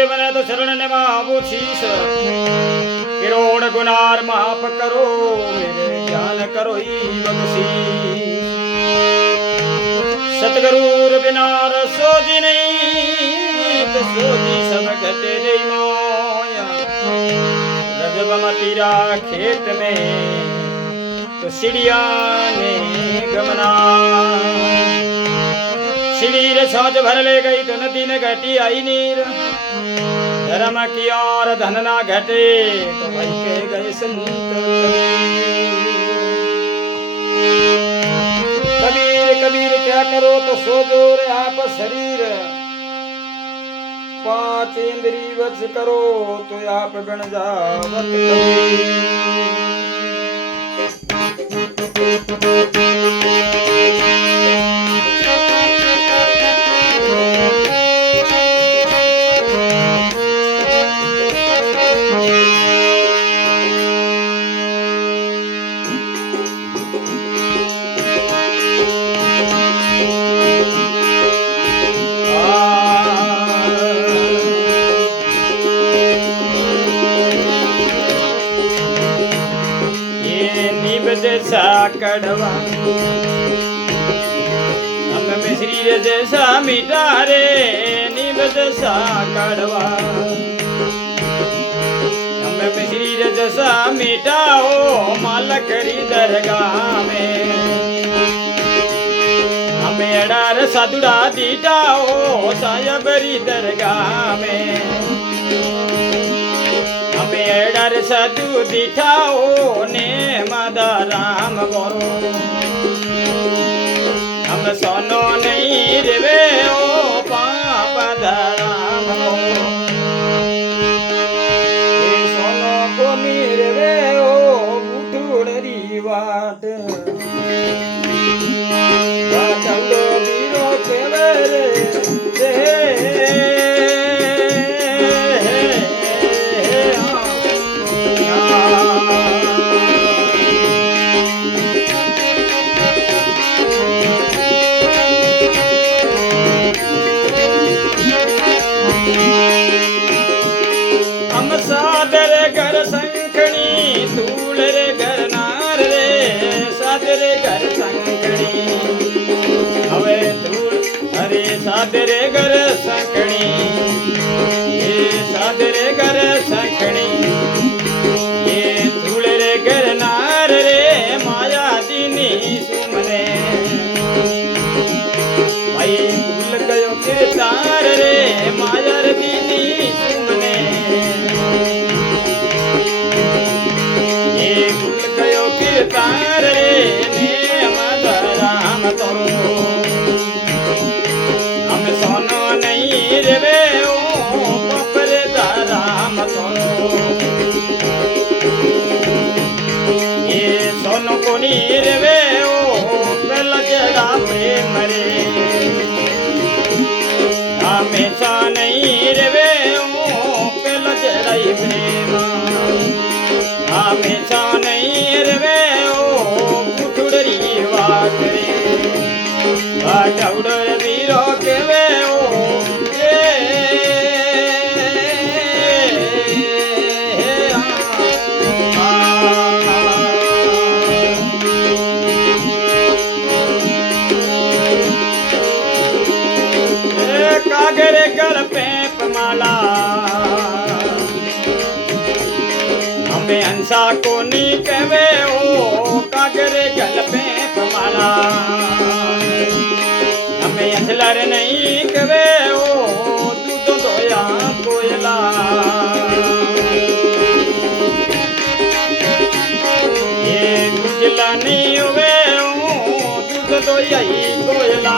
देवन तो शरण ने माबू शीश किरोड़ गुनार माफ करो मेरे ज्ञान करो ही बख्शीश सतगुरु बिना सोजी नहीं तो सोजी सब घटे रे माया रजब मतीरा खेत में तो चिड़िया ने गमना सीढ़ी रे साँझ भर ले गई तो नदी ने घटी आई नीर धर्म की और धन ना घटे तो भाई कह गए संत कबीर कबीर क्या करो तो सो जोर आप शरीर पांच इंद्री वच करो तो आप बन जावत जैसा कड़वा हम मिश्री रे जैसा मीठा रे नीम जैसा कड़वा हम मिश्री रे जैसा मीठा हो मालकरी दरगाह में हमें अडार साधुड़ा दीटा हो सायबरी दरगाह में डर सदु दिठाओ ने मादा राम बोरो हम सोनो नहीं रेवे ओ पाप राम बोरो ये सोनो को नहीं रेवे ओ बुठुड़री वाट बाटलो बीरो केवरे सादर घर संखणी धूल रे घर नार रे सादर घर संखणी हवे धूल अरे सादर घर संखणी ये सादर घर संखणी ये धूल रे घर नार रे माया दीनी सुमने भाई भूल गयो के तार रे माया दीनी सुमने तार रे ने मादा राम तोरो हम सोनो नहीं रेवे ओ पपर राम तोरो ये सोनो को नहीं रेवे ओ पहला जड़ा प्रेम रे हमेशा नहीं रेवे ओ पहला जड़ा प्रेम हमेशा नहीं रेवे बाटौडर वीरो केवे ओ कागरे गल पेप माला हमें हंसा को नी केवे ओ कागरे गल पेप माला हमें असलर नहीं कवे ओ दूध दोया कोयला ये गुजला नहीं हुए ओ दूध दोया कोयला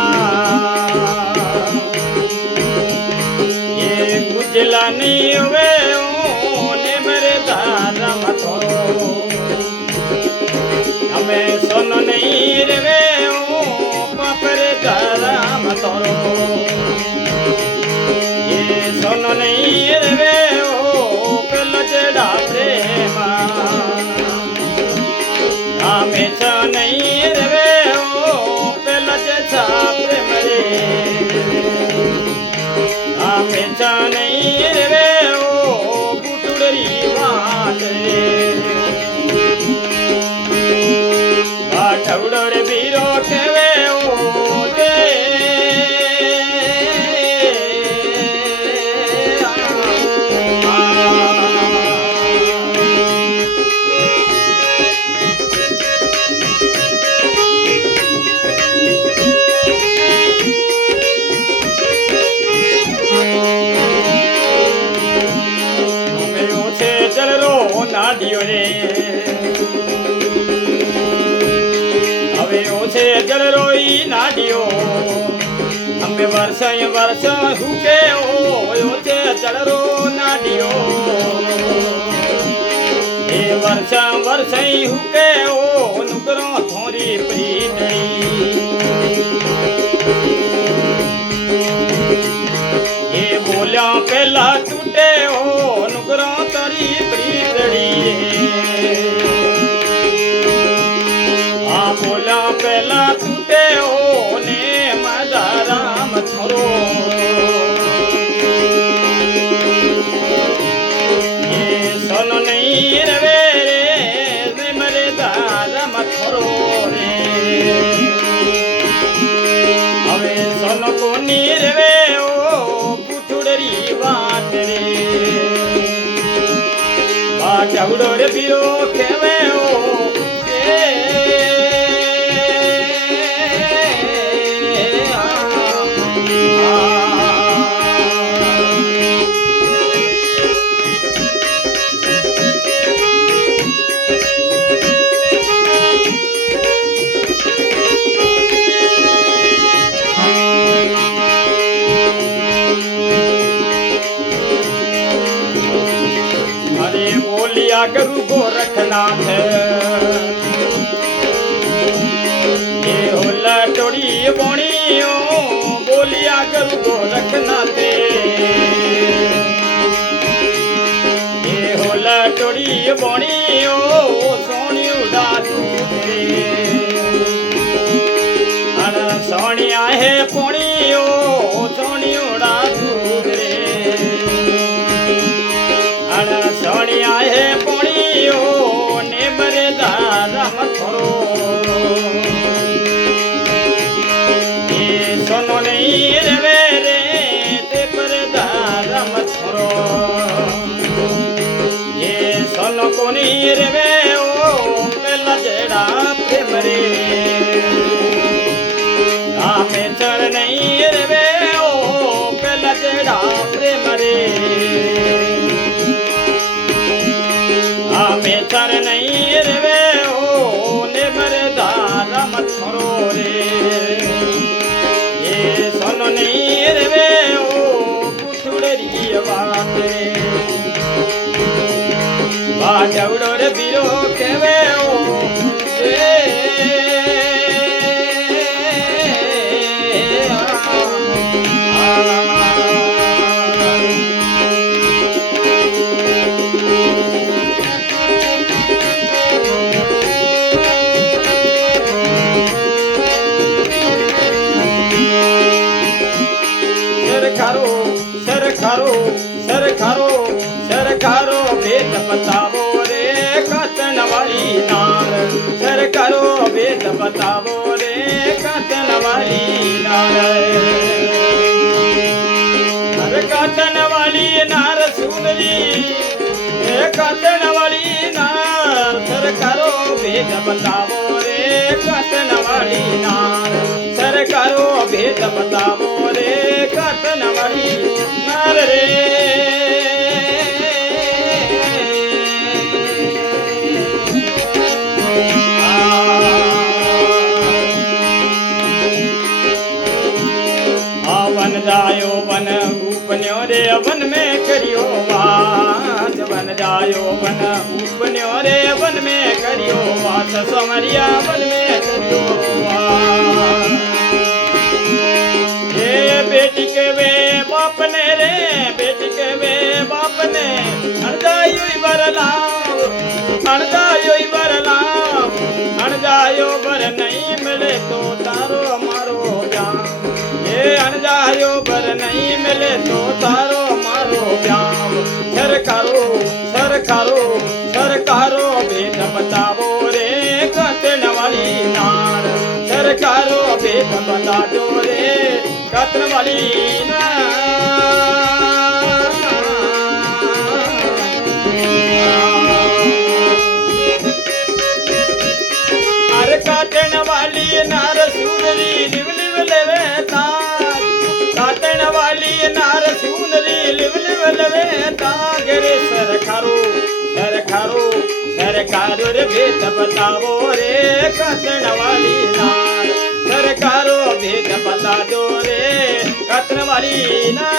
ये गुजला नहीं हुए ओ ने मेरे दादा मतो हमें सोनो नहीं रेवे राम तोरो ये सोनो नहीं रेवे ओ पहला जड़ा प्रेम हमेशा नहीं रेवे ओ पहला હવે ઓછે જળ રોઈ નાડ્યો અમે વર્ષ વર્ષ હુકે ઓછે જળ રો નાડ્યો એ વર્ષ વર્ષ હુકે નુકરો થોરી પ્રીતળી એ બોલ્યા પેલા તૂટે નુકરો તારી પ્રીતળી આ બોલ્યા પેલા તૂટે ને મારા રામ થોરો એ સોનો નહીં રવે રે મરે દારમ થોરો રે હવે સોનો કોની રવે પૂઠુડરી વાત રે બાટવડો રે પીરો કેવે गुरु गोरखनाथ ये हो लटोड़ी बोणियो बोलिया गुरु गोरखनाथ ये हो लटोड़ी बोणियो सोनियो दादू अन सोनिया है पोणियो सोनियो दादू अन सोनिया है ने मरे दारम थोरो ये सोनो नहीं रवे रे ते पर दारम थोरो ये सोनो को नहीं रवे पेला जेड़ा प्रेम रे आमे चढ़ नहीं रवे पेला जेड़ा प्रेम रे आमे चर नहीं रवे ने मरे दारम थोरो रे ये सोनो नहीं रवे पुठुड़री बात रे बाजवड़ो रे बीरो केवे सरकारो भेद बतावो रे कतन वाली नार सरकारो भेद बतावो रे कतन वाली नार कतन वाली नार सुंदरी कतन वाली नार सरकारो भेद बतावो रे कतन वाली नार सरकारो भेद बतावो रे कतन वाली नार रे वन जायो वन उपन्यो रे वन में करियो वास वन जायो वन उपन्यो रे वन में करियो वास समरिया वन में करियो वास ये बेटी के वे बाप ने रे बेटी के वे बाप ने अणजायो बर नहीं मिले तो तारो मारो जान अणजायो बर नहीं मिले तो तारो मारो ब्याम सरकारो सरकारो सरकारो भेद बतावो रे कतन वाली नार सरकारो भेद बता दो रे कतन वाली नार अरे कतन वाली नार सुंदरी लिव लिव लेवे तार काटन वाली नार सुंदरी लिव लिव लेवे तागरे सरकारो सरकारो सरकारो रे भेद बतावो रे काटन वाली नार दो रे कतन वाली ना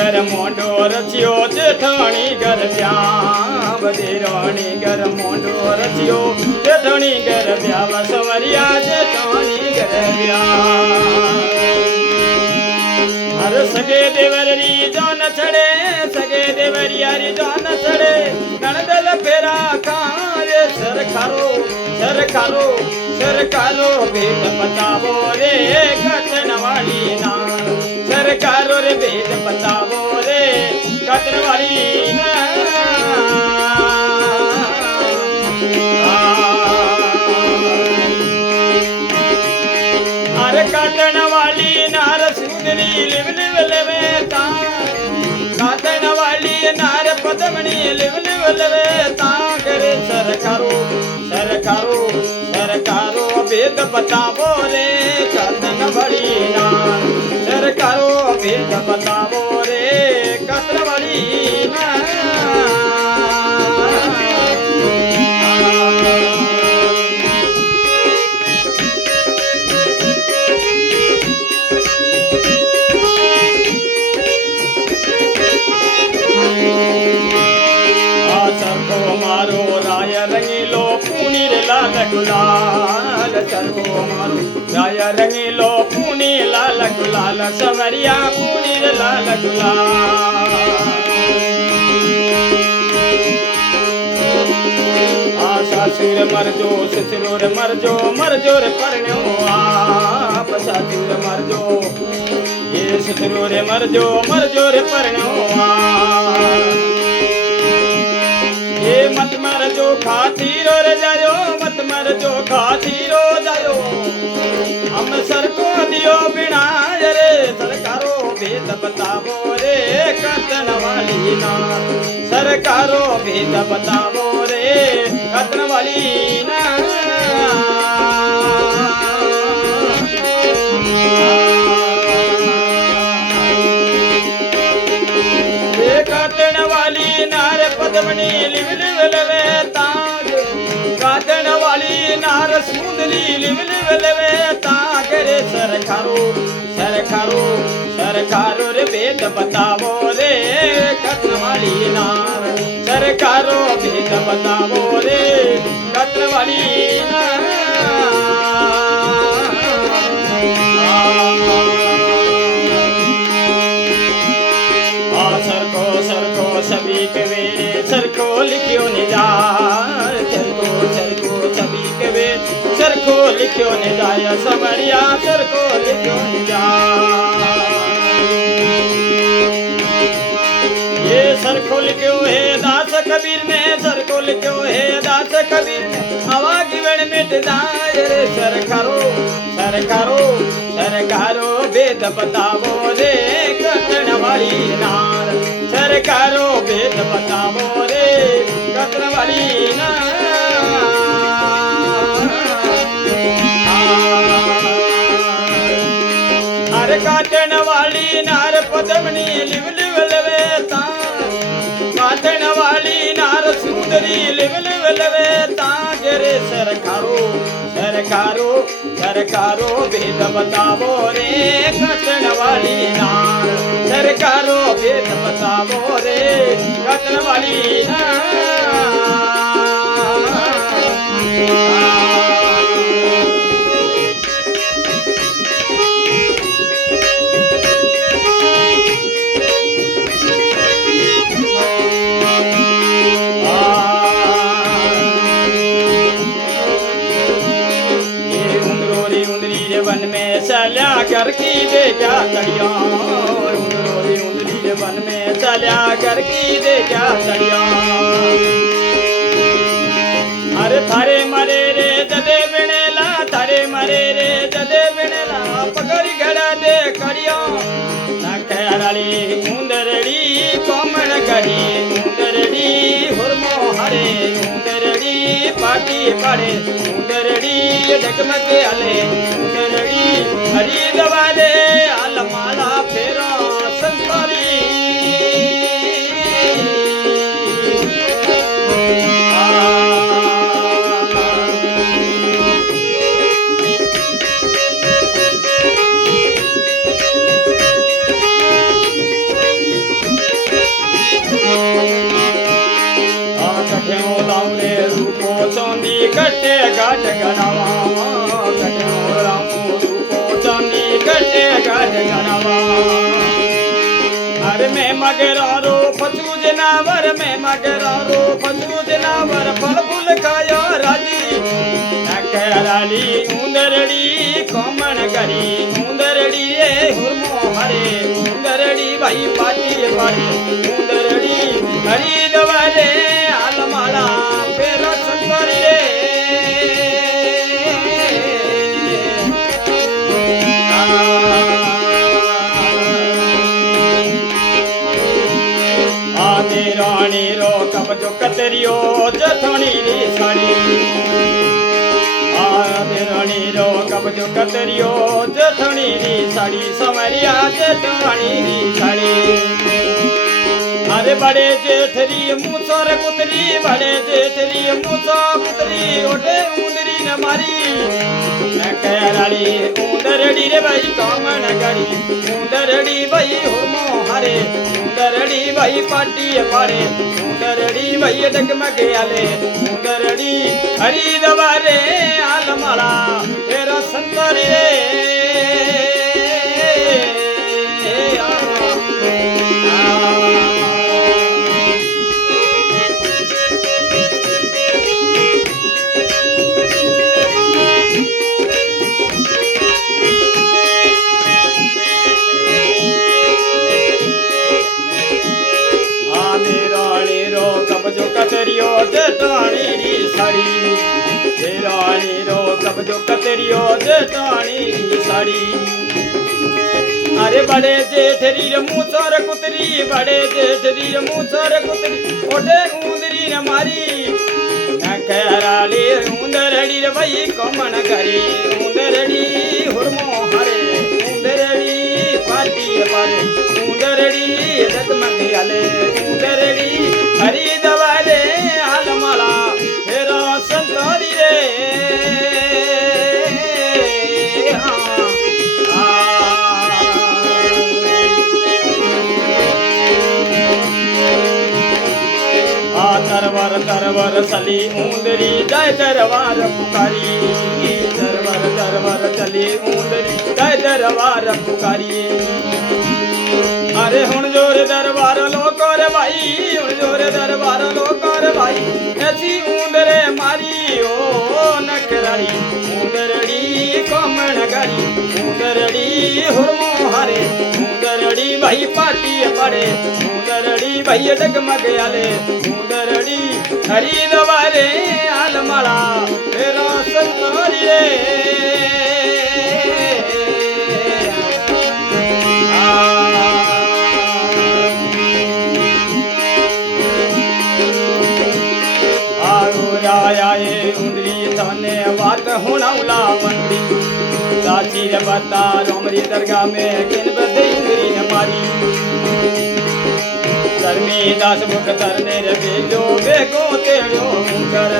घर मोंडो रचियो जेठणी घर ब्याव देराणी घर मोंडो रचियो जेठणी घर ब्याव सवरिया जेठणी घर ब्याव हर सगे देवरी जान छड़े सगे देवरिया री जान छड़े नणदल फेरा खाए सरकारो सरकारो सरकारो भेद बतावो रे कतन वाली ना सरकारो रे भेद बतावो रे कतन वाली ना अरे कतन वाली नार सुंदरी लिव लिव लेवे ता कतन वाली नार पदमणी लिव लिव लेवे ता करे सरकारो सरकारो सरकारो भेद बतावो रे कतन वाली नार सरकारो भेद बतावो रे कतन वाली नार मारो राय रंगीलो पूनी रे लाल गुलाल चरको मारो राय रंगीलो पूनी लाल गुलाल सवरिया पूनी रे लाल गुलाल आशा सिर मरजो ससुर मरजो रे परण्यो आप ससुर मरजो ये ससुर मरजो रे परण्यो ये मत मर जो खातीरो रे जायो मत मर जो खातीरो जायो हम सर को दियो बिना रे सरकारो भेद बतावो रे कतन वाली ना सरकारो भेद बतावो रे कतन वाली ना कतन वाली नार पद्मनी लिव लिव लवे ताग कतन वाली नार सुंदरी लिव लिव लवे ताग रे सरकारो सरकारो सरकारो रे भेद बतावो रे कतन वाली नार सरकारो भेद बतावो रे कतन वाली नार सरको सरको सभी के वेरे सरको लिखियो निजार सरको सरको सभी के वे सरको लिखियो निजाय समरिया सरको लिखियो निजार ये सरको लिखियो है दास कबीर ने सरको लिखियो है दास कबीर ने हवा की वेण मिट जाए रे सरकारो सरकारो सरकारो भेद बतावो रे कतन वाली नार सरकारो भेद बतावो रे कतन वाली नार अरे कतन वाली नार पद्मनी लिव लिव लवे ता कतन वाली नार सुंदरी लिव लिव लवे ता रे सरकारो सरकारो सरकारो भेद बतावो रे कतन वाली नार सरकारो भेद बतावो रे कतन वाली नार वन में चल्या कर की दे क्या तड़िया उंदरी वन में चल्या कर की दे क्या तड़िया अरे थारे मरे रे जदे बिनेला थारे मरे रे जदे बिनेला पकड़ी घड़ा दे कड़िया न कह कराली उंदरड़ी कोमण करी उंदरड़ी हुरमो हरे उंदरड़ी पाटी पड़े उंदरड़ी डगमगे आले उंदरड़ी हरी दवाले आलमाला फेरो संतोरी कटे घाट गणावा कटे रूपो चांदी कटे घाट गणावा हर में मगरारो फसू जनावर में मगरारो फसू जनावर फल फूल खायो राजी कराली उंदरड़ी कोमण करी उंदरड़ी रे हुरमो हरे उंदरड़ी भाई पाटी पाड़े उंदरड़ी हरी दवाले आलमाला फेरो संतोरी रे रानी रो कब्जो कतरियो जथोनी री साड़ी आदे रानी रो कब्जो कतरियो जथोनी री साड़ी समरिया जथोनी री साड़ी अरे बड़े जेठरी मुसोर कुतरी बड़े जेठरी मुसो कुतरी ओटे उंदरी न मारी न कराली उंदरड़ी रे भाई कामन करी उंदरड़ी भाई हुरमो हरे उंदरड़ी भाई पाटी पाड़े उंदरड़ी भाई डगमगे आले उंदरड़ी हरी दवारे आलमाला तेरा संतरी रे कब्जो कतरियो जटाणी री साड़ी रानी रो कब्जो कतरियो जटाणी री साड़ी अरे बड़े जेठरी रे मुसोर कुतरी बड़े जेठरी रे मुसोर कुतरी ओडे उंदरी न मारी न कराली उंदरड़ी रे भाई कोमण करी उंदरड़ी हुरमो हरे उंदरड़ी पाटी पारे उंदरड़ी डगमगे आले उंदरड़ी हरी दवाले आलमाला फेरो संतोरी रे तरवर तरवर सली उंदरी जय दरबार पुकारी तरवर तरवर चली उंदरी जय दरबार पुकारी अरे हुण जोर दरबार लोको रे भाई हुण जोर दरबार लोको रे भाई ऐसी उंदरे मारी ओ नखराली उंदरड़ी कोमण करी उंदरड़ी हुरमो हरे उंदरड़ी भाई पाटी पड़े उंदरड़ी भाई डगमगे आले उंदरड़ी हरी दवारे आलमाला फेरो संतोरी रे उंदरी थाने बात होना बंदी साची रे बता रोमरी दरगाह में किन बदे उंदरी हमारी धर्मी दास बुक तरने रे भेजो बेगो तेड़ो मुंदर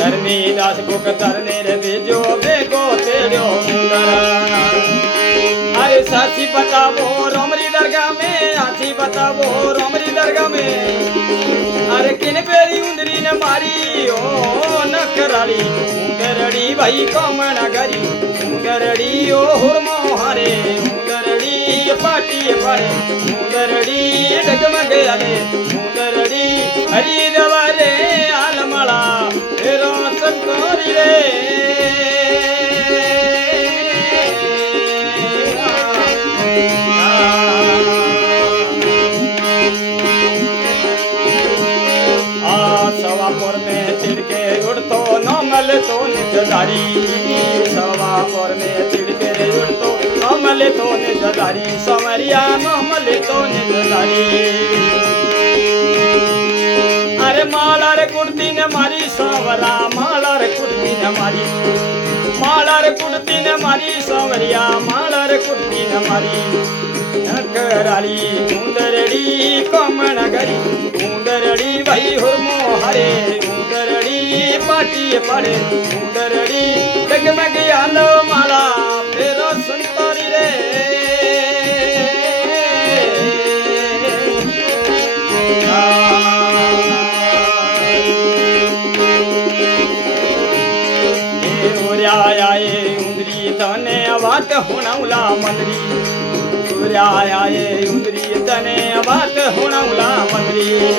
धर्मी दास बुक तरने रे भेजो बेगो तेड़ो मुंदर अरे साची बतावो रोमरी दरगाह में आची बतावो रोमरी दरगाह में अरे किन पेरी उंदरी ने मारी ओ नखराली उंदरड़ी भाई कोमण करी उंदरड़ी ओ हुरमो हरे उंदरड़ी पाटी पड़े उंदरड़ी डगमगे आले उंदरड़ी हरी दवारे आलमाला फेरो संतोरी रे सवापुर में तिड़के उड़तो नमल तो निजदारी सवापुर में तिड़के उड़तो नमल મળે તો નિજધારી સંવરિયા નો મળે તો નિજધારી અરે માળા રે કુર્તી ને મારી સાવરા માળા રે કુર્તી ને મારી માળા રે કુર્તી ને મારી સાવરિયા માળા રે કુર્તી ને મારી નકરાળી ઉંદરડી કોમણ ગરી ઉંદરડી ભાઈ હુરમો હરે ઉંદરડી પાટી પડે ઉંદરડી ડગમગ આલો માળા ફેરો સંતારી રે ઉંદરી તને વાત હોણાવલા મંદરી સૂર્યાએ ઉંદરી તને વાત હોણાવલા મંદરી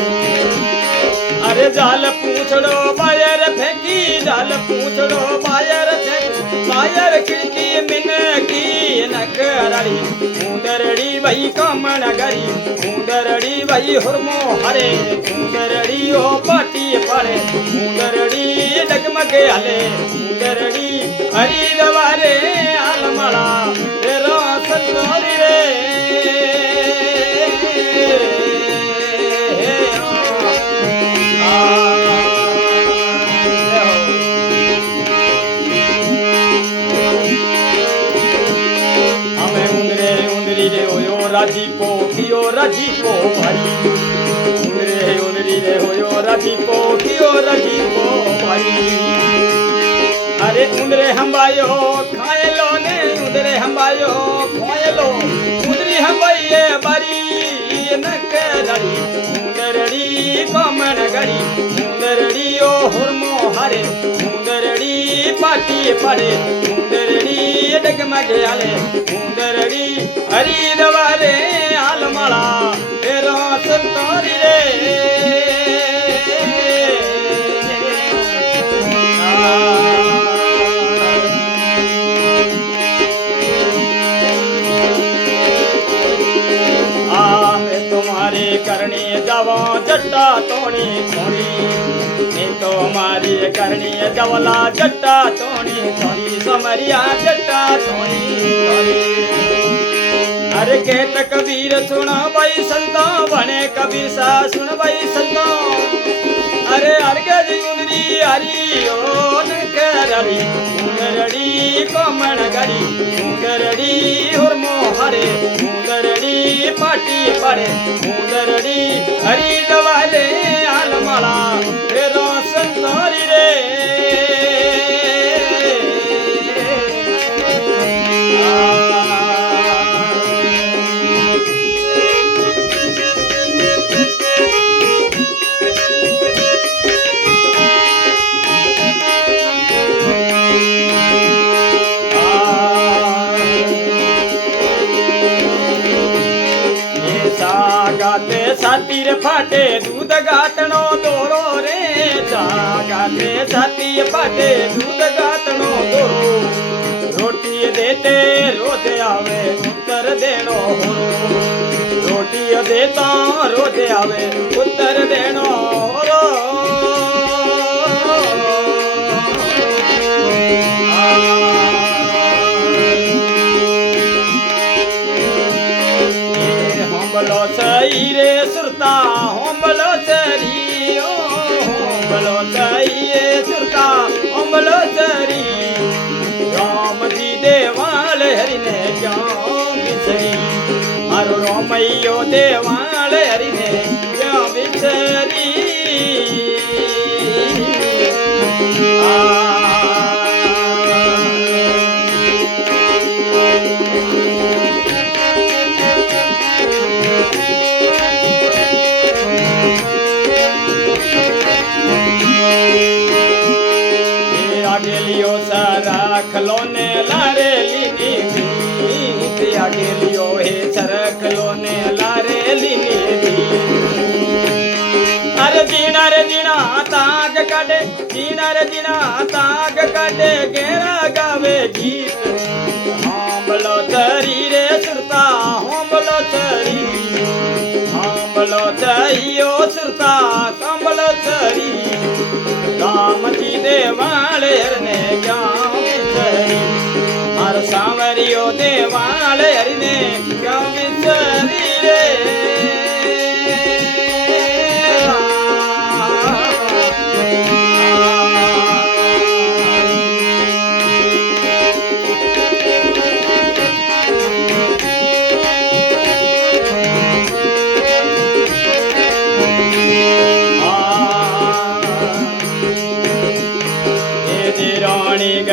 અરે જાલ પૂછડો બાયર ફેંકી જાલ પૂછડો બાયર ફેંકી બાયર ખિડકી મિનકી નકરાળી ઉંદરડી ભાઈ કમણ ગરી ઉંદરડી ભાઈ હુરમો હરે ઉંદરડી ઓ પાટી પડે ઉંદરડી ડગમગે હાલે ઉંદરડી હરી દવારે આલમાળા તેરો સંતોરી રે રાજીપો કિયો રાજીપો ભાઈ ઉંદરી રે હોયો રાજીપો કિયો રાજીપો ભાઈ અરે ઉંદરે હંબાયો ખાયેલો ને ઉંદરે હંબાયો ખોયેલો ઉંદરી હંબાઈએ બારી નકરાળી ઉંદરડી કોમણ ગરી ઉંદરડી ઓ હુરમો હારે ઉંદરડી પાટી પડે ઉંદરડી ડગમગે હાલે ઉંદરડી હરી દવારે આલમાળા ફેરો સંતારી રે तुम्हारे करनी जवा जट्टा तोणी थोड़ी ने तो मारी करनी जवला जट्टा तोणी थोड़ी समरिया जट्टा तोणी अरे कहत कबीर सुना भाई संतो बने कबीर सा सुन भाई संतो अरे अर्गज उंदरी हरी ओ नकराली उंदरड़ी कोमण गरी उंदरड़ी हुरमो हरे उंदरड़ी पाटी पड़े उंदरड़ी हरी दवारे आलमाला फेरो संतोरी रे गाते सातीर फाटे दूध गातनो दोरो रे गाते साती फाटे दूध गातनो दोरो रोटी देते रोज आवे उत्तर देनो होरो रोटी देता रोज आवे उत्तर देनो होरो होंबलो सही रे सुरता होंबलो सरी ओ होंबलो सही रे सुरता होंबलो सरी राम जी देवाल हरि ने क्यों बिसरी मारो रोमैयो देवाल हरि ने क्यों बिसरी आगेलियो सारा खलोने लारे लीनी भी आगेलियो हे सर खलोने लारे लीनी भी अरे जीना ताग काटे जीना ताग काटे गेरा गावे गीत होंबलो तरी रे सुरता होंबलो तरी होंबलो तरियो सुरता संबलो तरी राम जी देवाले ने क्या बिसरी मार सांवरियो देवाले रे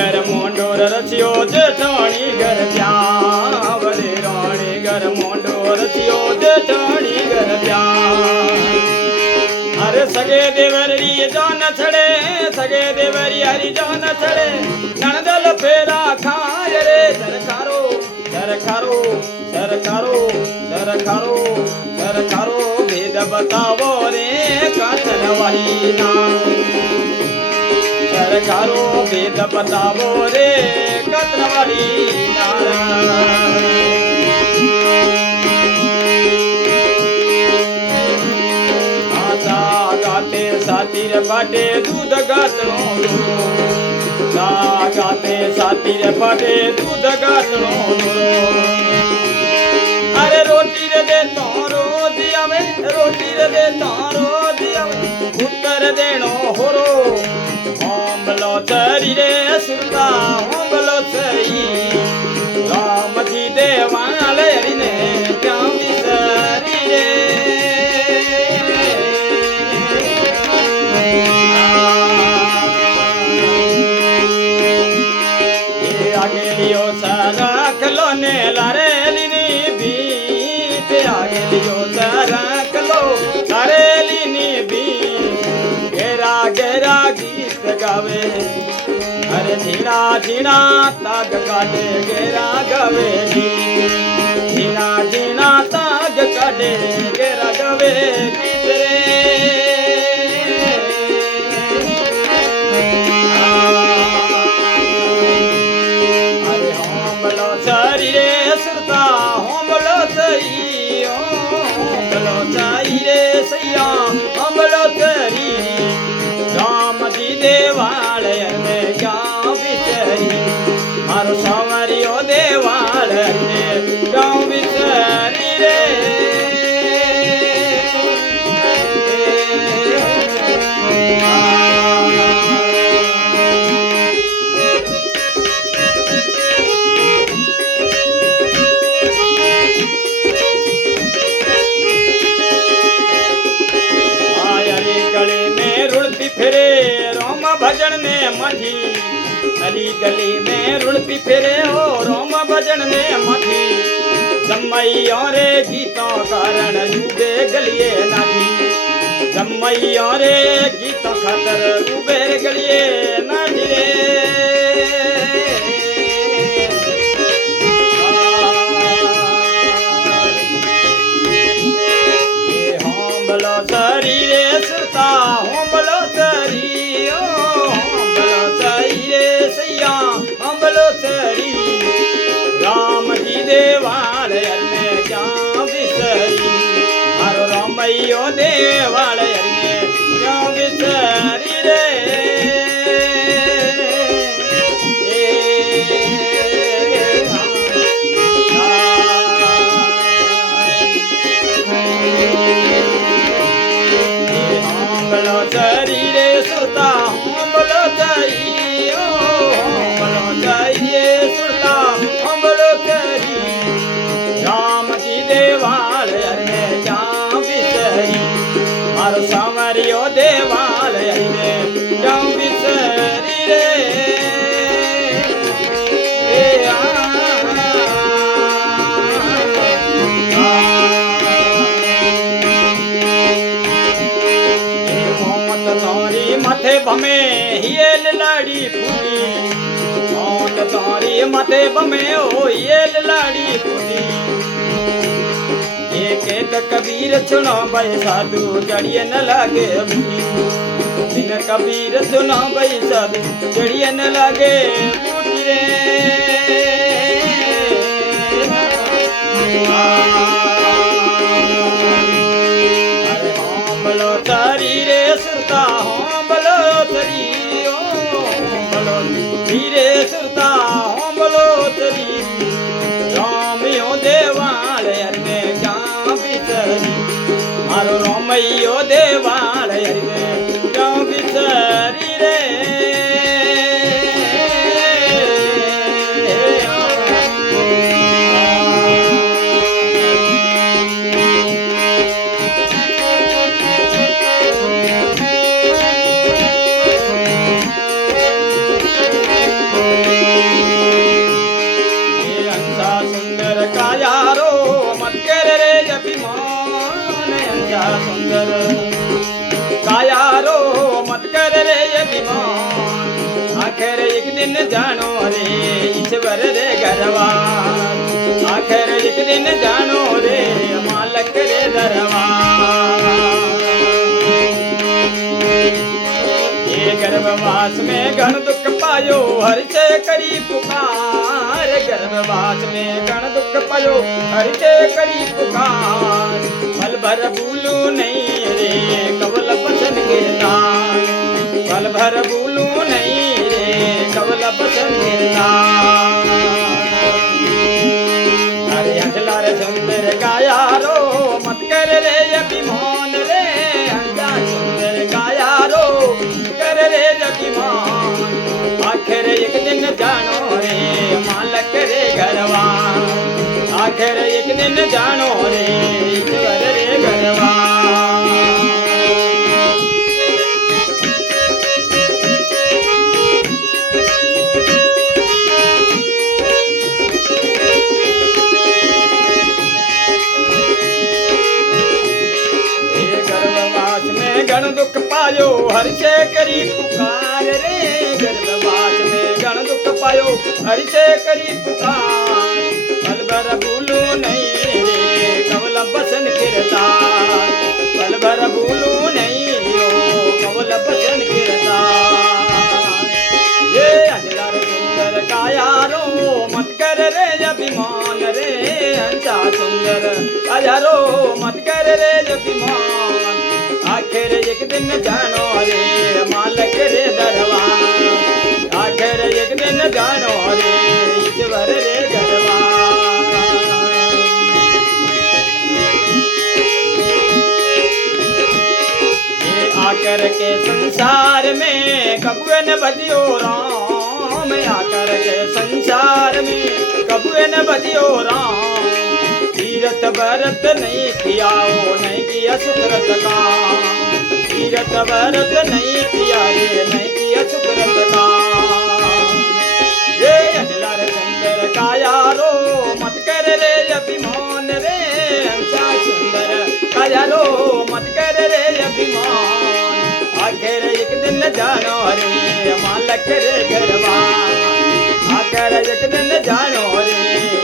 घर मोंडोर रचियो जेठाणी घर जावरे राणी घर मोंडोर रचियो जेठाणी घर जा अरे सगे देवरी जान छड़े सगे देवरी हरी जान छड़े नणदल फेरा खाय रे सरकारो सरकारो सरकारो सरकारो सरकारो भेद बतावो रे कातरवारी ना सरकारो भेद बतावो रे कतरवाड़ी आशा गाते सातिर पाटे दूध गातनो गाते सातिर पाटे दूध गातनो अरे रोटी रे दे तारो दिया में रोटी रे दे तारो दिया उत्तर देनो होरो होंबलो चरी रे सुरता होंबलो चरी राम जी देवाले हरिने क्या विसरी रे ये आगे लियो सारा खलो ने लारे लिनी बीत आगे लियो सारा खलो लारे लिनी बीत गेरा गेरा गीत गावे अरे झीना झीना ताग काटे गेरा गावे झीना झीना ताग काटे गेरा गावे गीत रे अरे होंबलो सरी रे सुरता होंबलो सही होंबलो सही रे सैया होंबलो सरी राम जी देवाल ने क्या बिचरी मारो सावरियो देवाल ने क्या बिचरी रे फिरे रोम भजन ने मधी अली गली में रुड़ती फिरे हो रोम भजन ने मधी जम्मैया रे गीतों कारण डूबे गलिए नाठी जम्मैया रे गीतों खातर डूबे गलिए नाठी रे ये होंबलो सरी रे सुरता होंबलो होंबलो सरी राम जी देवाल ने क्या बिसरी मारो रामैयो देवाल ने क्या बिसरी रे होंबलो सरी रे सुरता होंबलो सरी सुरता होंबलो सरी राम जी देवाल ने क्या बिसरी मारो सावरियो देवाल ने क्या बिसरी रे मथे भमे हियल लाड़ी फूटी मौत तारी मथे भमे हो हियल लाड़ी फूटी एक एक कबीर सुनो भाई साधु जड़िए न लागे बिन कबीर सुनो भाई साधु जड़िए न लागे फूटी रे अरे होंबलो तारी रे सुरता होंबलो तरी होंबलो धीरे सुरता होंबलो तरी रामियो देवाल ने क्या सुंदर काया रो मत कर रे अभिमान आखिर एक दिन जानो रे ईश्वर रे गरवार आखिर एक दिन जानो रे मालक रे दरबार ये गर्भवास में गण दुख पायो हर से करी पुकार गर्भवास में गण दुख पायो हर से करी पुकार पल भर भूलू नहीं रे कवल बसन गिरदार पल भर भूलू नहीं रे कवल बसन गिरदार अरे अंजला रे सुंदर काया रो मत कर रे अभिमान रे अंजला सुंदर काया रो कर रे अभिमान आखिर एक दिन जानो रे मालक रे गरवार आखिर एक दिन जानो रे ईश्वर रे गरवार ये गर्भवास में गण दुख पायो हर से करी पुकार रे गर्भवास में गण दुख पायो हर से करी पुकार पल भर भूलू नहीं रे कवल बसन किरदार पल भर भूलू नहीं हो कवल बसन किरदार ये अंजला रे सुंदर काया रो मत कर रे अभिमान रे अंजा सुंदर काया रो मत कर रे अभिमान आखिर एक दिन जानो रे मालक रे दरबार आखिर एक दिन जानो रे ईश्वर रे गरवार ये आकर के संसार में कबुए न बदियो राम आकर के संसार में कबुए न बदियो राम तीरथ भरत नहीं किया वो नहीं किया सुकृत का तीरथ भरत नहीं किया रे नहीं किया सुकृत का ये अंजला रे सुंदर काया रो मत कर रे अभिमान रे अंसा सुंदर काया रो मत कर रे अभिमान आखिर एक दिन जानो रे मालक रे गरवार आखिर एक दिन जानो रे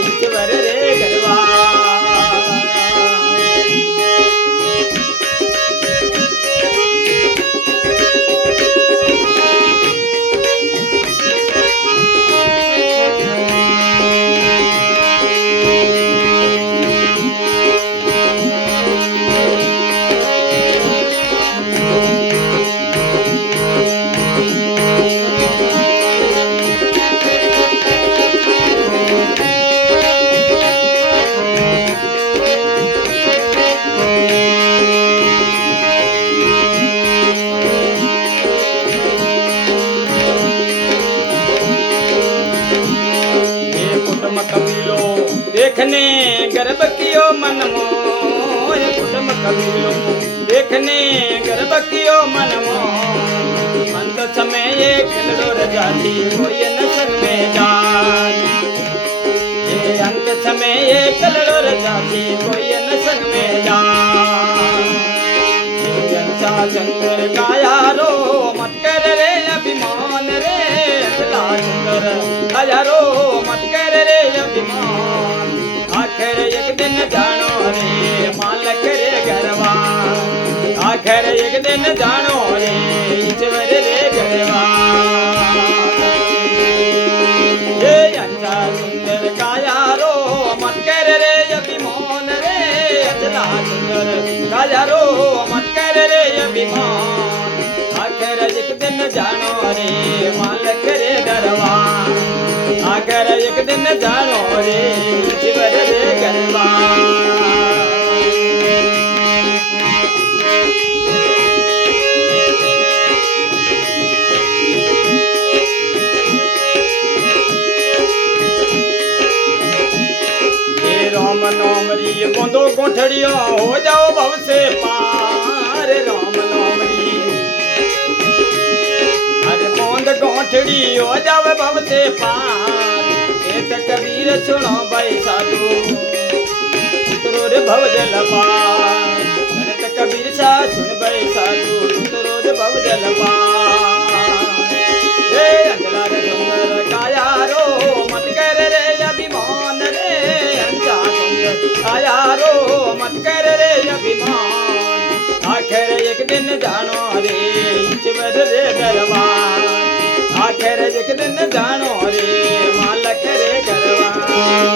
ईश्वर रे गरवार कबीलो देखने गर्भ कियो मन मोह कुटुम कबीलो देखने गर्भ कियो मन मोह अंत समय ये खिलड़ो रजाती कोई न संग में जाए ये अंत समय ये खिलड़ो रजाती कोई न संग में जाए अंसा चंद्र काया रो मत कर रे अभिमान रे अंसा चंद्र काया रो मत कर रे अभिमान आखिर एक दिन जानो रे मालक रे गरवार आखिर एक दिन जानो रे ईश्वर रे गरवार ये अंसा सुंदर काया रो मत कर रे अभिमान रे अंसा सुंदर काया रो मत कर रे अभिमान आखिर एक दिन जानो रे मालक रे दरबार आखिर एक दिन जानो रे ईश्वर रे गरवार राम नाम री गोंदो गोठड़िया हो जाओ भव से पार राम नाम री अरे गोंद गोठड़ी हो जाओ भव से पार एक कबीर सुनो भाई साधु उतरो रे भव जल पार कबीर सा सुन भाई साधु तो रोज भव जल हे अंजला रे सुंदर काया रो मत कर रे अभिमान रे अंजा सुंदर काया रो मत कर रे अभिमान आखिर एक दिन जानो रे ईश्वर रे दरबार आखिर एक दिन जानो रे मालक रे दरबार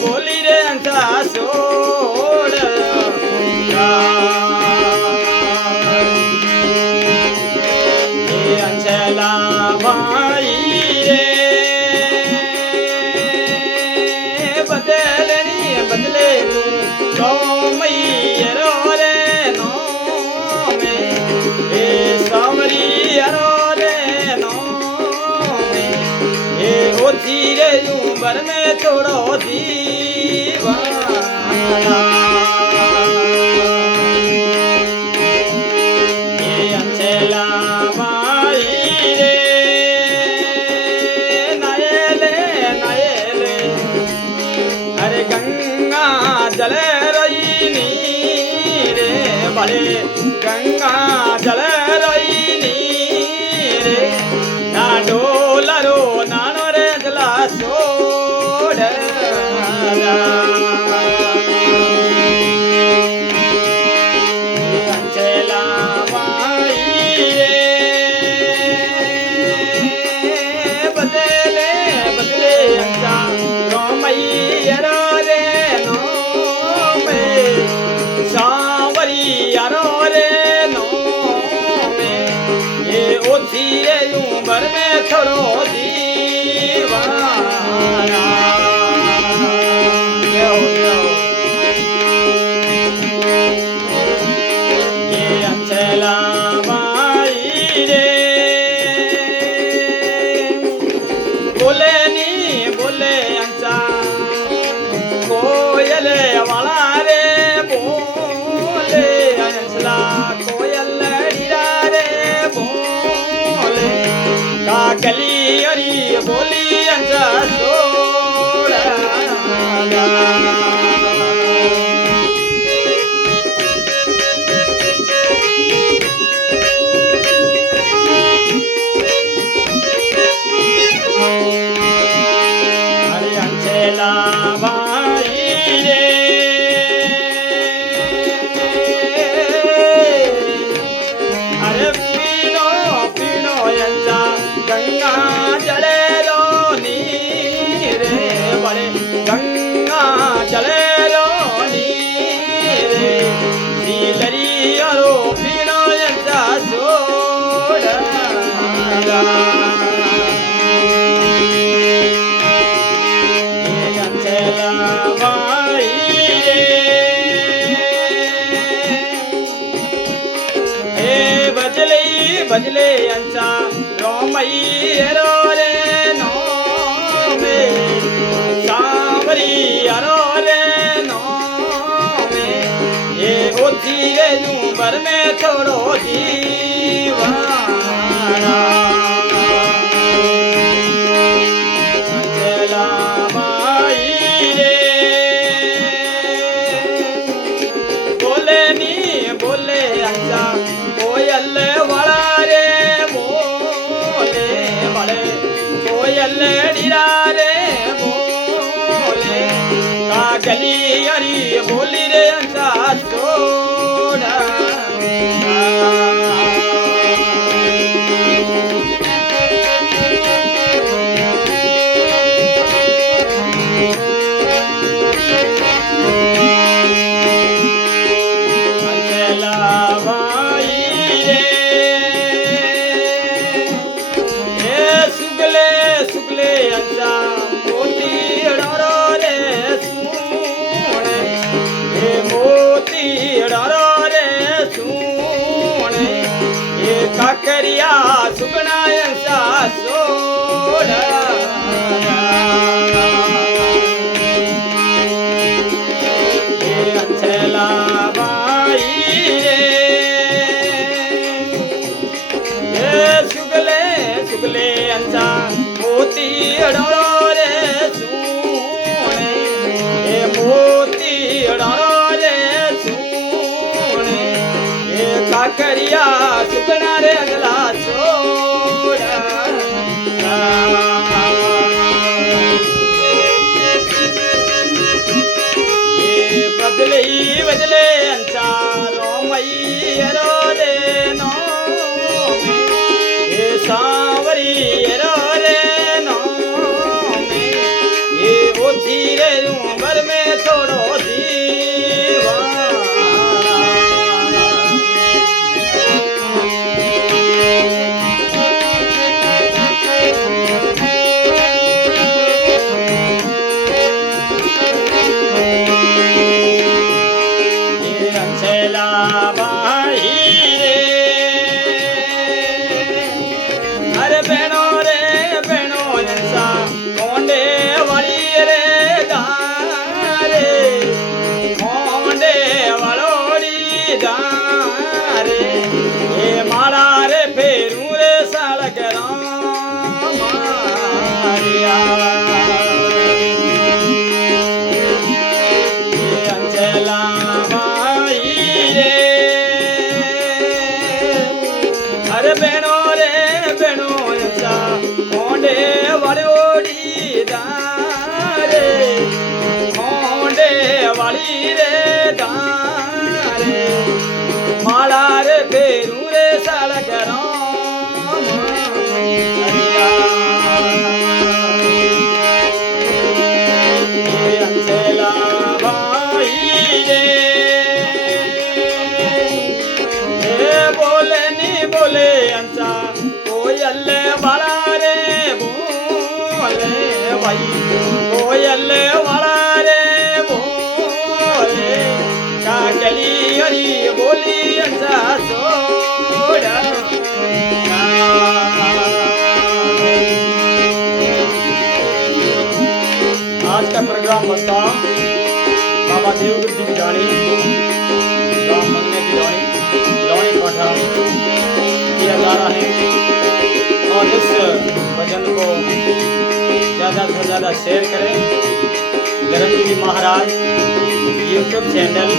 बोली रे अंता सोड़ अंचला भाई रे बदले तो मैरो रे नो में सावरी रो रे नो में ओछी रे उम्र में थोड़ो दीवाना ये अंचला माई रे नायले अरे गंगा जल रही रे बड़े गंगा जल रही रे ना डोलरो नानो रे जला सोड़ अंचला माई रे बदले अंचा रोमैया रे नो में सावरिया रे नो में ये ओछी उम्र में थोड़ो दीवाना ये अंचला माई रे बोले अंचा कोयल वाला रे बोले अंचला कोयल डीरा रे बोले काकली अरी बोली अंचा छोड़ा गंगा जले रो नीरे बड़े गंगा जले रो नीरे सीलरी अरो पीनो यंचा सोड़ा अंचला माई रे बजले अंचा रोमैया रे नो में सावरी रे नो में ये ओछी रे उम्र में थोड़ो दीवाना अंचला माई रे बोले अंचा कोयल वाला रे बोले बड़े कोयल डीरा रे बोले काकली अरी बोली रे अंचा छोड़ा सुगले अंचा मोती करिया सुगना रे अगला छोड़ा ये बदले बदले अंचारो मैरो रे नो ये सांवरी रो रे नो ये ओछी रे उम्र में थोड़ो जीवा कोयल वाला रे बोले काजली हरी बोली अंसा छोड़ा आज का प्रोग्राम बता बाबा देवगुरु जी की गाड़ी राम मंदिर की गाड़ी लौड़ी काठा किया जा रहा है और इस भजन को ज़्यादा से ज़्यादा शेयर करें। धर्मगिरी महाराज यूट्यूब चैनल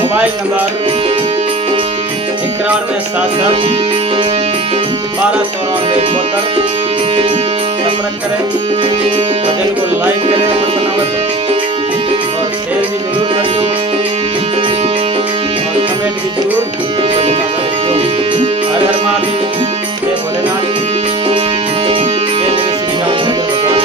मोबाइल नंबर 9167 1294 संपर्क करें। भजन को लाइक करें पसंद आवे तो और शेयर भी जरूर करिए और कमेंट भी जरूर हर हर महादेव जय भोलेनाथ जय जय श्री रामचंद्र भगवान।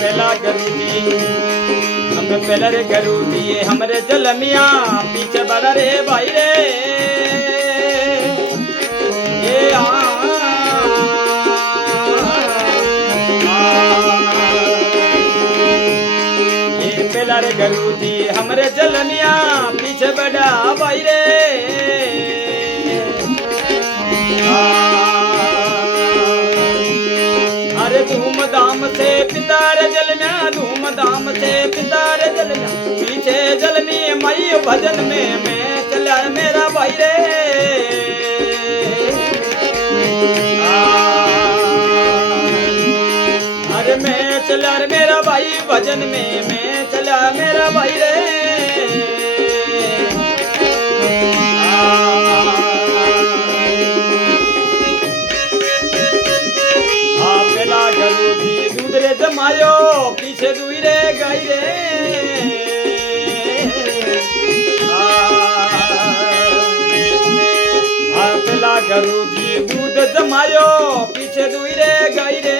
पहला गुरु जी हमें पहला रे गुरु जी हमरे जलमिया पीछे बड़ा रे भाई रे ये पहला रे गुरु जी हमरे जलमिया पीछे बड़ा भाई रे अरे धूमधाम से पितार जलमिया धूमधाम से पितार जलमिया पीछे जलमी मई भजन में मैं चला मेरा भाई रे अरे मैं चला मेरा भाई भजन में मैं चला मेरा भाई रे गुरु जी दूध रे जमायो पीछे दुई रे गाई रे पहला गुरु जी दूध जमायो पीछे दुई रे गाई रे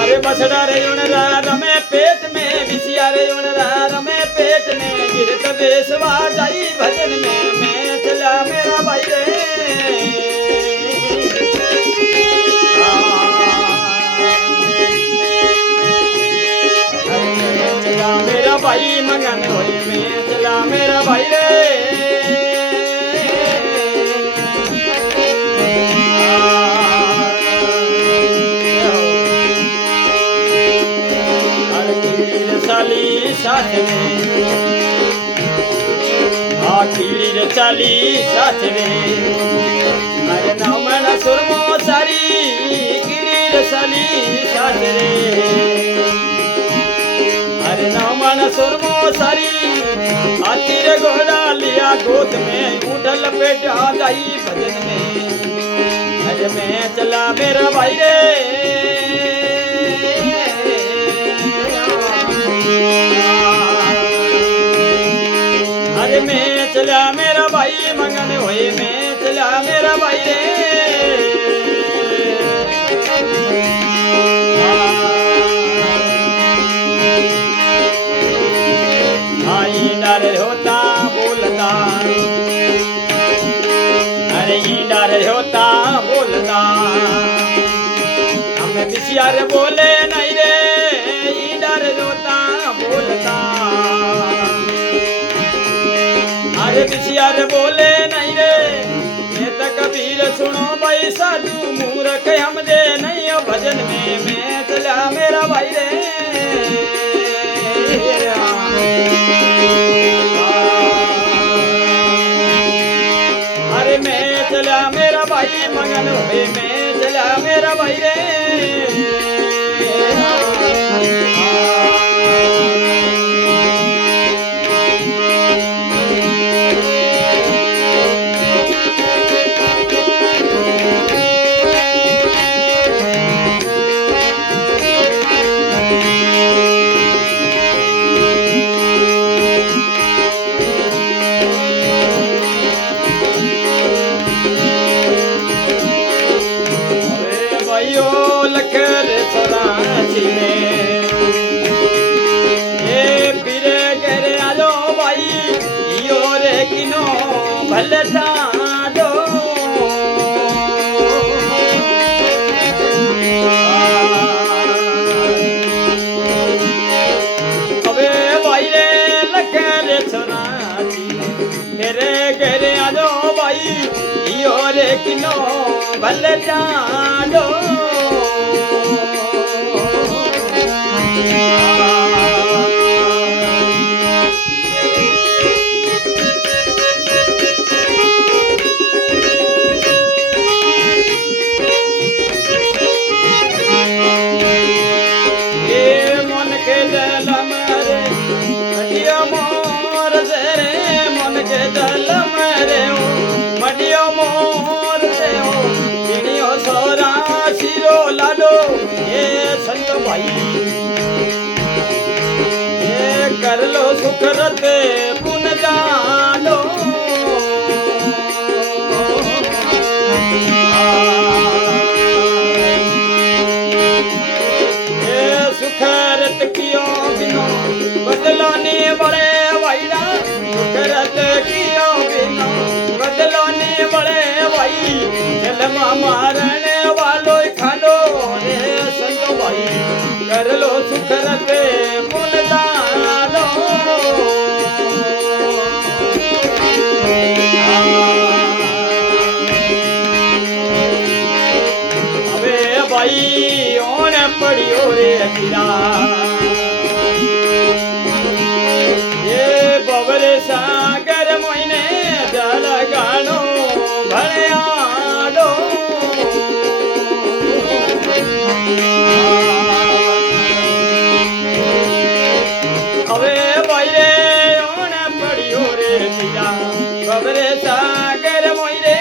अरे बछड़ा रे रमे पेट में बिछिया रे रमे पेट में गिरत बेसवा जाई भजन में मैं चला मेरा भाई रे कबीर चाली साचरे अरे नामन सुरमो सारी गिरीर साली साचरे अरे नामन सुरमो सारी हाथी रे घोड़ा लिया गोद में ऊँट लपेटा दाई भजन में अरे मैं चला मेरा भाई रे अरे मैं चला मेरा भाई मंगन होए मैं चला मेरा भाई रे आई डर होता बोलता अरे ई डर होता बोलता हमें बिशियार बोले नहीं रे ई डर होता बोलता अरे बिशियार बोले नहीं रे ये तो कबीर सुनो भाई साधु मूर्ख हम दे नहीं हो भजन में मैं चला मेरा भाई रे अरे मैं चला मेरा भाई मगन हुए मैं चला मेरा भाई रे लखर चौरासी में ये पीरे करे आलो भाई यो रे किनो भले दो अबे भाई रे लखर चौरासी तेरे करे आलो भाई यो रे किनो भले दो ये कर लो सुख रते पुन जानो ये सुख रत कियो बिनो बदलाने बड़े वाईरा सुख रत कियो बिनो बदलाने बड़े वाई जलमा मारने वालो खानो रे संतो भाई कर लो सुख रते पुन दानो अबे भाई ओने पड़ियो रे गिरा ये बबरे सागर मोइने जल गानो भले आडो बबरे सागर मोइरे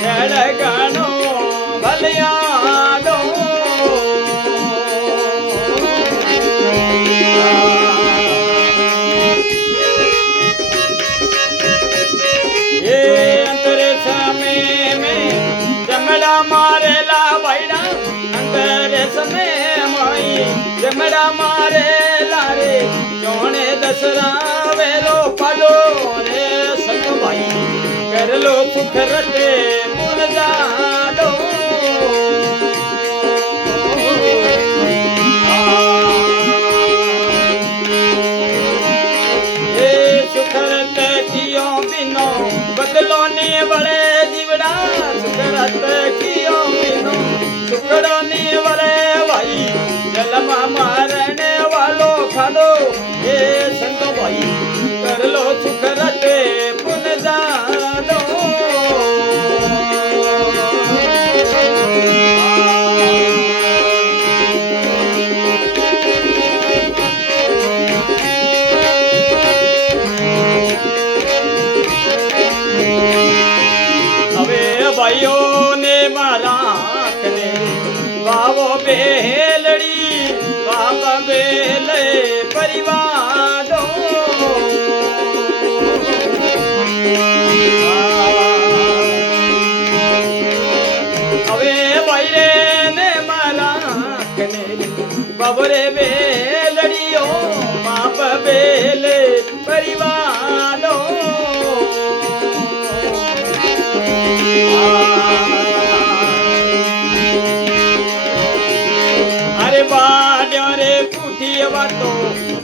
जल गानो भलिया दो ये अंतरे समय में जमड़ा मारे ला भाईड़ा अंतरे समय माई जमड़ा मारे ला रे जोने दसरा वेलो पड़ो रे भाई कर लो सुख रते मुन जानो ये सुख रते कियो बिनो बदलोने बड़े जीवड़ा सुख रते कियो बिनो सुखड़ोने बड़े भाई जलमा मारने वालो खादो ये संतो भाई कर लो सुख रते पुन जानो बेलड़ी बाप बेले परिवारो હવે ભાઈ ને મારા કને બબરે બેલડીઓ બાપ બેલે પરિવારો અરે બાડ્યો રે પૂઠી વાતો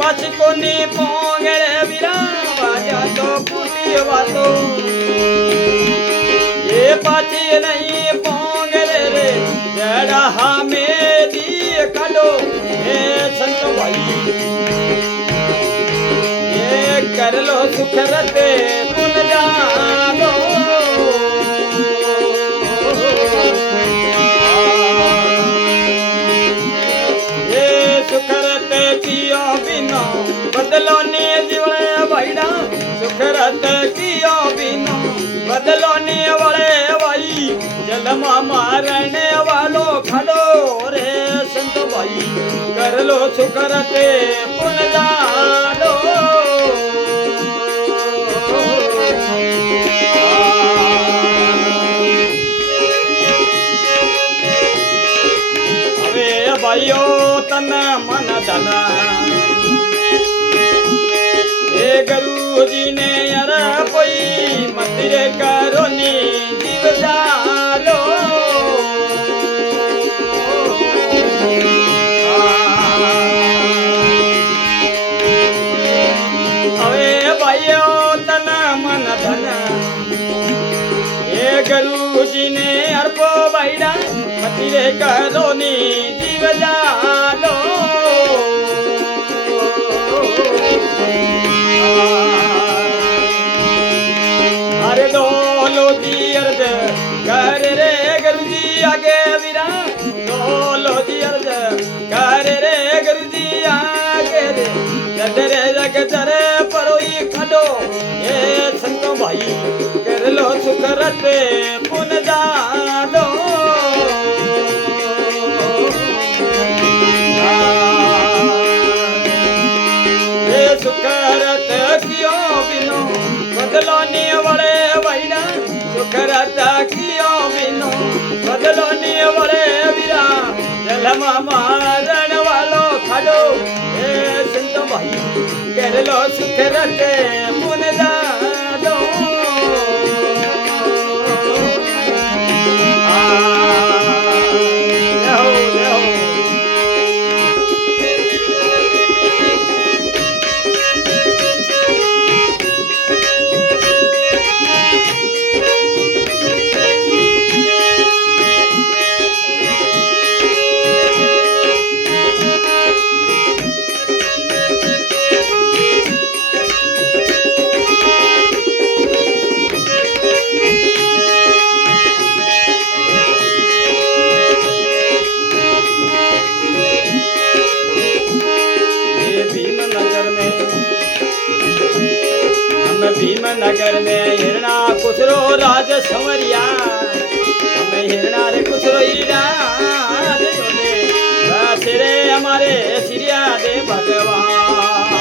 પાછી કોની પોંગળે વીરા બાજા તો પૂઠી વાતો એ પાછી નહીં પોંગળે રે જડા હામે દી કાઢો એ સંતો ભાઈ એ કરલો સુખ રતે પુન જાનો बदलो ने जीवड़े भाईडा सुखरत कियो बिनो बदलो ने वाले भाई जलमा मारने वालो खड़ो रे संत भाई कर लो सुखरते पुन जानो अबे भाइयो तन मन धना गुरुजी ने यार कोई मंदिर करो नी जीव जालो अवे भाइयो तन मन धन ये गुरुजी ने अर्पो भाईडा मंदिर करो नी जीव जालो अरे दोलो जी अर्ज कर रे गुरुजी आगे वीरा दोलो जी अर्ज कर रे गुरुजी आगे रे जदरे जग जरे परोई खडो ये संतो भाई कर लो सुख रते पुन जानो ये सुख रत कियो बिनो बदलो ने वड़े वैना सुखरता कियो बिनो बदलो ने वड़े वीरा जलमा मारण वालो खड़ो ए संत भाई कर लो सुखरते पुन जानो भीमनगर में हिरणा कुसरो राज संवरिया हमें हिरणा रे कुसरो राज जोने बस रे हमारे सिरिया दे भगवान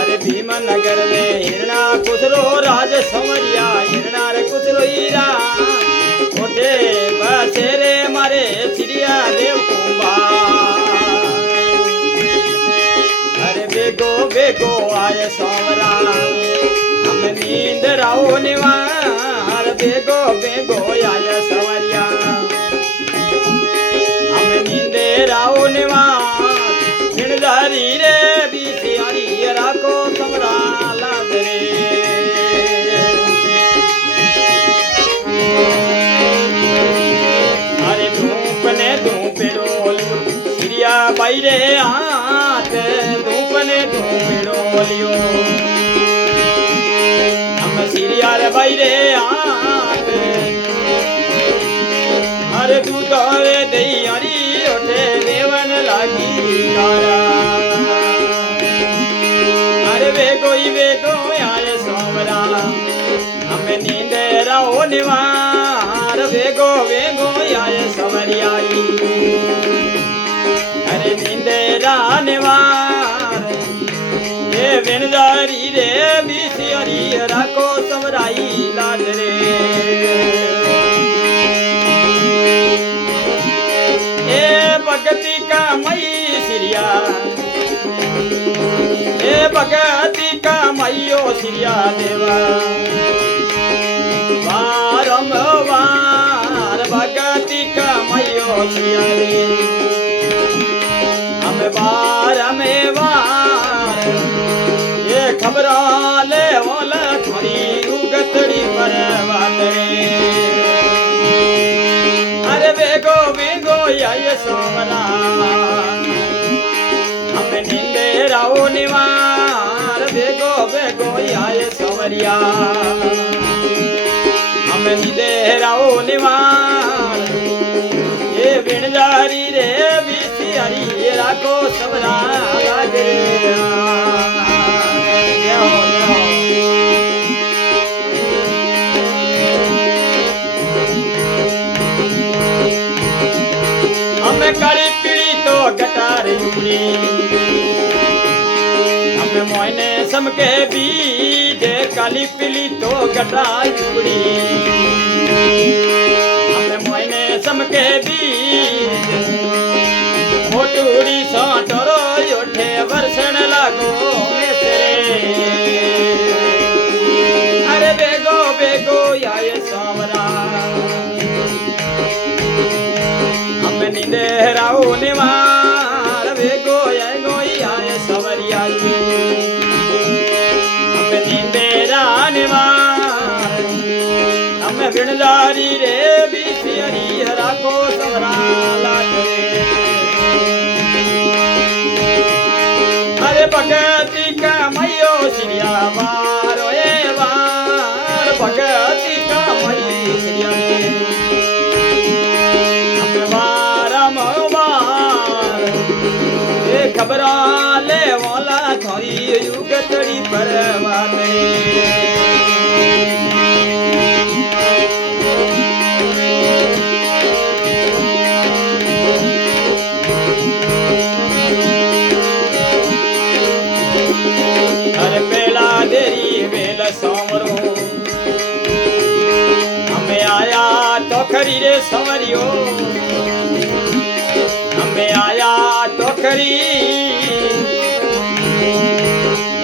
अरे भीमनगर में हिरणा कुसरो राज संवरिया हिरणा रे कुसरो राज उठे बस रे हमारे सिरिया देव कुंभा बेगो बेगो आए सोमरा हम नींद राओ निवार बेगो बेगो आए सवरिया हम नींद राओ निवार बिनदारी रे बीसियारी राको समरा लादरे अरे धूप ने धूप रोल सिरिया बाईरे हाथ धूपने धूपिड़ोलियो हम सिरियार बाईरे आत हर दूधरे दही उठे देवन लागी कारा अरे वेगो आए सोमरा हम नींद रहो निवार वेगो वेगो आए सवरियाई अरे निंदेरा निवार ये विनदारी रे बिसियरी राको सवराई लाज रे ए भगती का मई सिरिया ए भगती का मईयो सिरिया देवा बारंबार भगती का मईयो सिरिया रे हम बार में बार ये खबर ले वाला थोड़ी उगतड़ी पर बात रे अरे बेगो बेगो ये सोमरा हम नींदे राओ निवार बेगो बेगो ये सोमरिया हम नींदे राओ निवार ये बिनजारी रे बिसियारी ये राको सबरा लाज रे हमें काली पीड़ी तो गटारी उड़ी हमें मोहने समके बीज काली पीली तो गटारी उड़ी हमें मोहने समके बीज मोटूरी सो टोरो उठे वर्षण लागो मेरे अरे बेगो बेगो आए सावरा निंदेराओ निवार वेगो आए सवरियाई हम निंदेरा निवार हम बिनदारी रे बिसियरी राको सवरा लाज रे अरे भगती का मईयो सिरिया वारो ए वार भगती का मई सिरिया खबर ले वाला थोड़ी युगतड़ी पर बात अरे पेला देरी वेल सोमरो हमें आया तो खरी रे संवरियो हमें आया तो खरी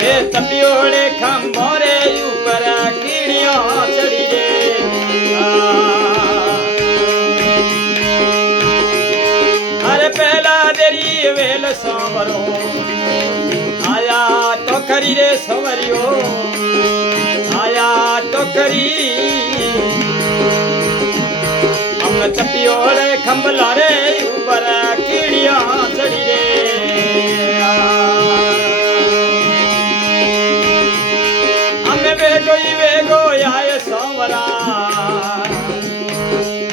ये तपियोड़े खंभोरे ऊपर कीड़ियों चढ़ी रे अरे पहला देरी वेल सोमरो आया तो खरी रे संवरियो आया तो खरी हम तपियोड़े खंभला रे ऊपर कीड़ियां चढ़ी रे हमें वेगो आए सोमरा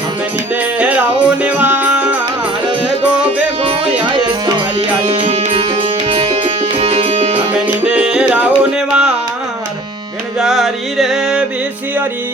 हमें निंदेराओ निवार वेगो बेगो आए सोमरियाई हमें निंदेराओ निवार बिनजारी रे बिसियरी